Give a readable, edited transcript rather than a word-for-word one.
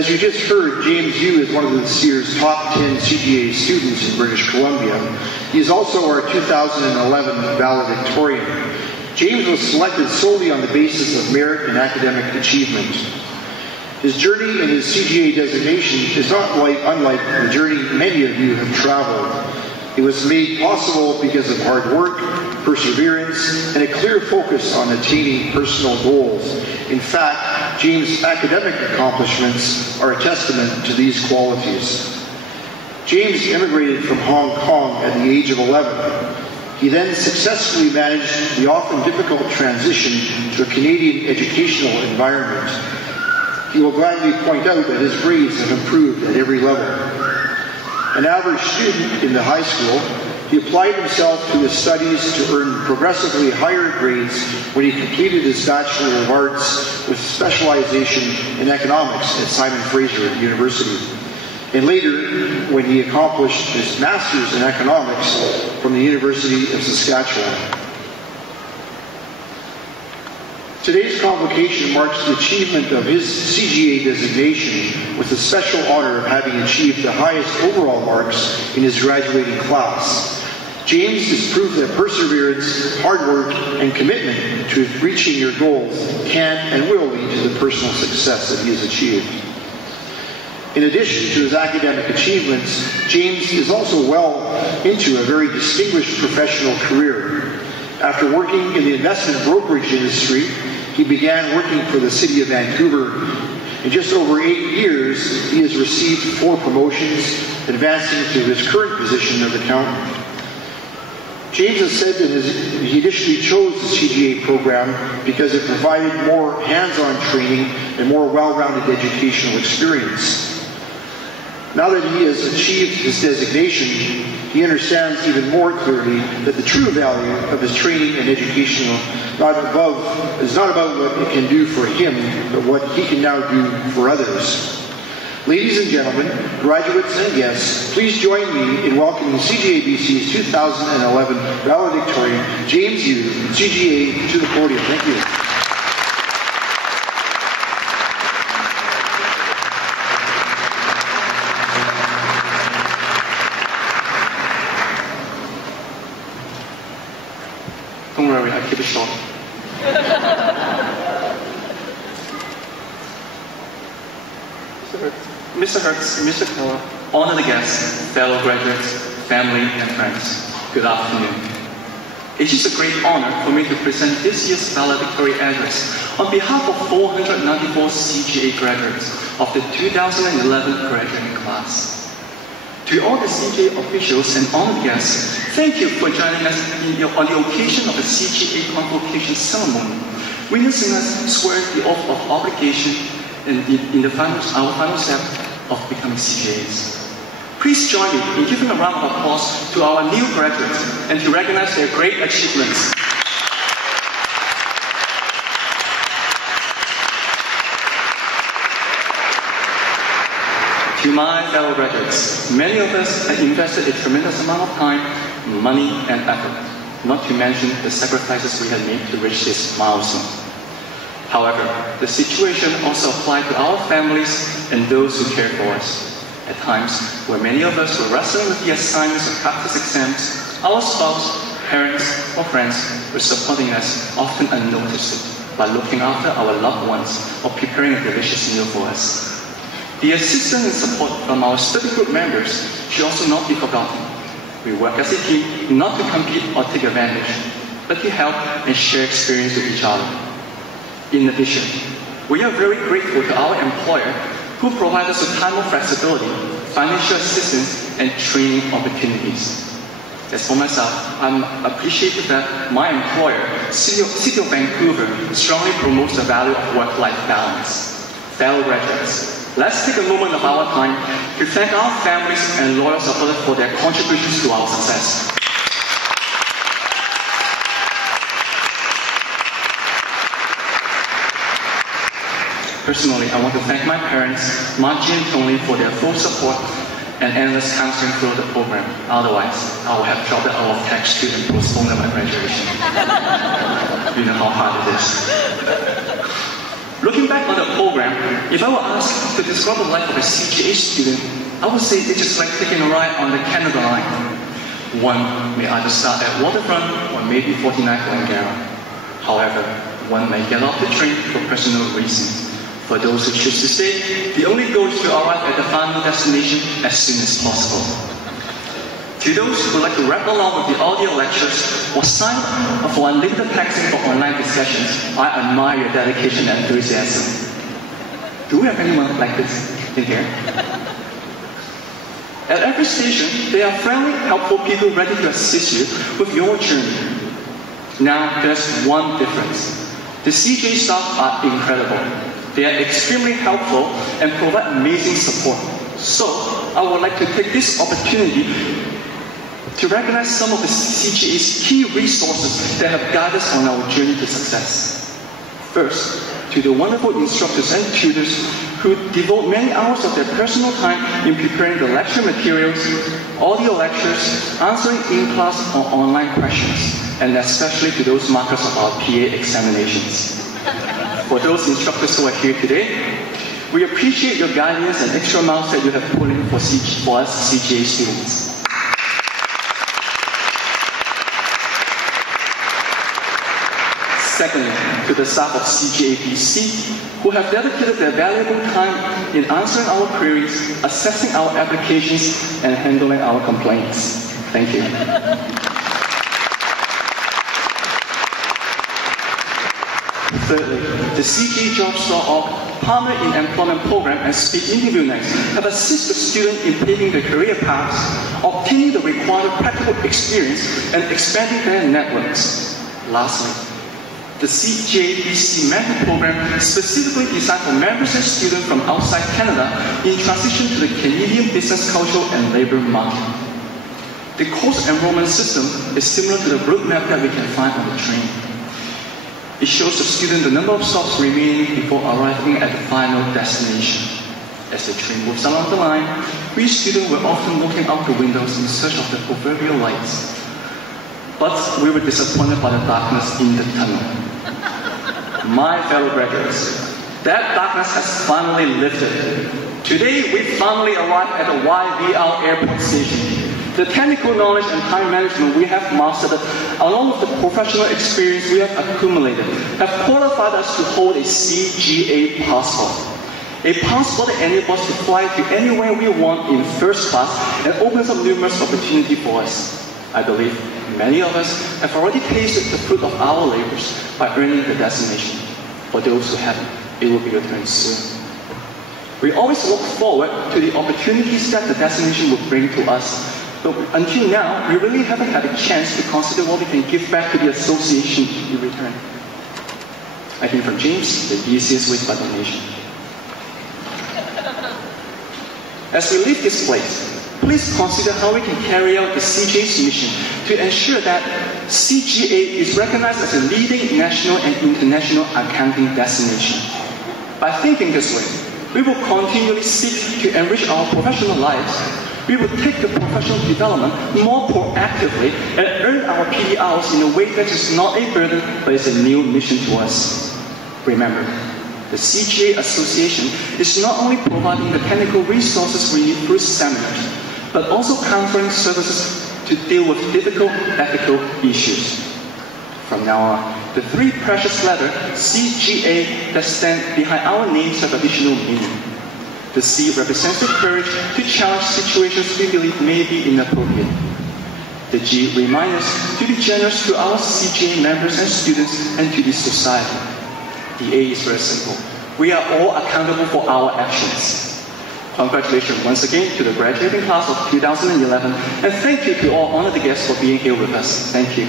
As you just heard, James Yu is one of this year's top 10 CGA students in British Columbia. He is also our 2011 valedictorian. James was selected solely on the basis of merit and academic achievement. His journey and his CGA designation is not unlike the journey many of you have traveled. It was made possible because of hard work, perseverance, and a clear focus on attaining personal goals. In fact, James' academic accomplishments are a testament to these qualities. James immigrated from Hong Kong at the age of 11. He then successfully managed the often difficult transition to a Canadian educational environment. He will gladly point out that his grades have improved at every level. An average student in the high school, he applied himself to his studies to earn progressively higher grades when he completed his Bachelor of Arts with specialization in economics at Simon Fraser University. And later, when he accomplished his Master's in Economics from the University of Saskatchewan. Today's convocation marks the achievement of his CGA designation with the special honor of having achieved the highest overall marks in his graduating class. James is proof that perseverance, hard work, and commitment to reaching your goals can and will lead to the personal success that he has achieved. In addition to his academic achievements, James is also well into a very distinguished professional career. After working in the investment brokerage industry, he began working for the City of Vancouver. In just over 8 years, he has received 4 promotions, advancing to his current position of accountant. James has said that he initially chose the CGA program because it provided more hands-on training and more well-rounded educational experience. Now that he has achieved his designation, he understands even more clearly that the true value of his training and education is not about what it can do for him, but what he can now do for others. Ladies and gentlemen, graduates and guests, please join me in welcoming CGA-BC's 2011 valedictorian, James Yu, CGA, to the podium. Thank you. Don't worry, I keep it short. Mr. Hurst, Mr. Keller, honored guests, fellow graduates, family, and friends, good afternoon. It is a great honor for me to present this year's valedictorian address on behalf of 494 CGA graduates of the 2011 graduating class. To all the CGA officials and honored guests, thank you for joining us on the occasion of the CGA Convocation ceremony, witnessing us swear the oath of obligation in our final step of becoming CGAs. Please join me in giving a round of applause to our new graduates and to recognize their great achievements. To my fellow graduates, many of us have invested a tremendous amount of time, money, and effort, not to mention the sacrifices we have made to reach this milestone. However, the situation also applies to our families and those who care for us. At times, where many of us were wrestling with the assignments of practice exams, our spouse, parents, or friends were supporting us, often unnoticed, by looking after our loved ones or preparing a delicious meal for us. The assistance and support from our study group members should also not be forgotten. We work as a team not to compete or take advantage, but to help and share experience with each other. In addition, we are very grateful to our employer who provide us with time of flexibility, financial assistance, and training opportunities. As for myself, I'm appreciative that my employer, City of Vancouver, strongly promotes the value of work-life balance. Fellow graduates, let's take a moment of our time to thank our families and loyal supporters for their contributions to our success. Personally, I want to thank my parents, Margie and Tony, for their full support and endless counseling through the program. Otherwise, I would have dropped out of text and postponed my graduation. You know how hard it is. Looking back on the program, if I were asked to describe the life of a CGA student, I would say it's just like taking a ride on the Canada line. One may either start at Waterfront or maybe 49th Langara. However, one may get off the train for personal reasons. For those who choose to stay, the only goal is to arrive at the final destination as soon as possible. To those who would like to rap along with the audio lectures or sign up for unlimited texting for online discussions, I admire your dedication and enthusiasm. Do we have anyone like this in here? At every station, there are friendly, helpful people ready to assist you with your journey. Now, there's one difference. The CGA staff are incredible. They are extremely helpful and provide amazing support. So, I would like to take this opportunity to recognize some of the CGA's key resources that have guided us on our journey to success. First, to the wonderful instructors and tutors who devote many hours of their personal time in preparing the lecture materials, audio lectures, answering in-class or online questions, and especially to those markers of our PA examinations. For those instructors who are here today, we appreciate your guidance and extra miles that you have put in for us CGA students. Secondly, to the staff of CGA-BC, who have dedicated their valuable time in answering our queries, assessing our applications, and handling our complaints. Thank you. Thirdly, the CGA Jobs.org Partner in Employment Program and Speed Interview Next have assisted students in paving their career paths, obtaining the required practical experience, and expanding their networks. Lastly, the CGA-BC Mentor Program specifically designed for members and students from outside Canada in transition to the Canadian business, cultural, and labor market. The course enrollment system is similar to the roadmap that we can find on the train. It shows the student the number of stops remaining before arriving at the final destination. As the train moves along the line, we students were often looking out the windows in search of the proverbial lights. But we were disappointed by the darkness in the tunnel. My fellow graduates, that darkness has finally lifted. Today, we finally arrived at the YVR airport station. The technical knowledge and time management we have mastered, along with the professional experience we have accumulated, have qualified us to hold a CGA passport. A passport that enables us to fly to anywhere we want in first class and opens up numerous opportunities for us. I believe many of us have already tasted the fruit of our labors by earning the destination. For those who haven't, it will be your turn soon. We always look forward to the opportunities that the destination will bring to us. But until now, we really haven't had a chance to consider what we can give back to the association in return. I hear from James, the easiest way by donation. As we leave this place, please consider how we can carry out the CGA's mission to ensure that CGA is recognized as a leading national and international accounting destination. By thinking this way, we will continually seek to enrich our professional lives. We will take the professional development more proactively and earn our PE hours in a way that is not a burden, but is a new mission to us. Remember, the CGA Association is not only providing the technical resources we need through seminars, but also counseling services to deal with difficult ethical issues. From now on, the three precious letters CGA that stand behind our names have additional meaning. The C represents the courage to challenge situations we believe may be inappropriate. The G reminds us to be generous to our CGA members and students and to the society. The A is very simple. We are all accountable for our actions. Congratulations once again to the graduating class of 2011, and thank you to all honored guests for being here with us. Thank you.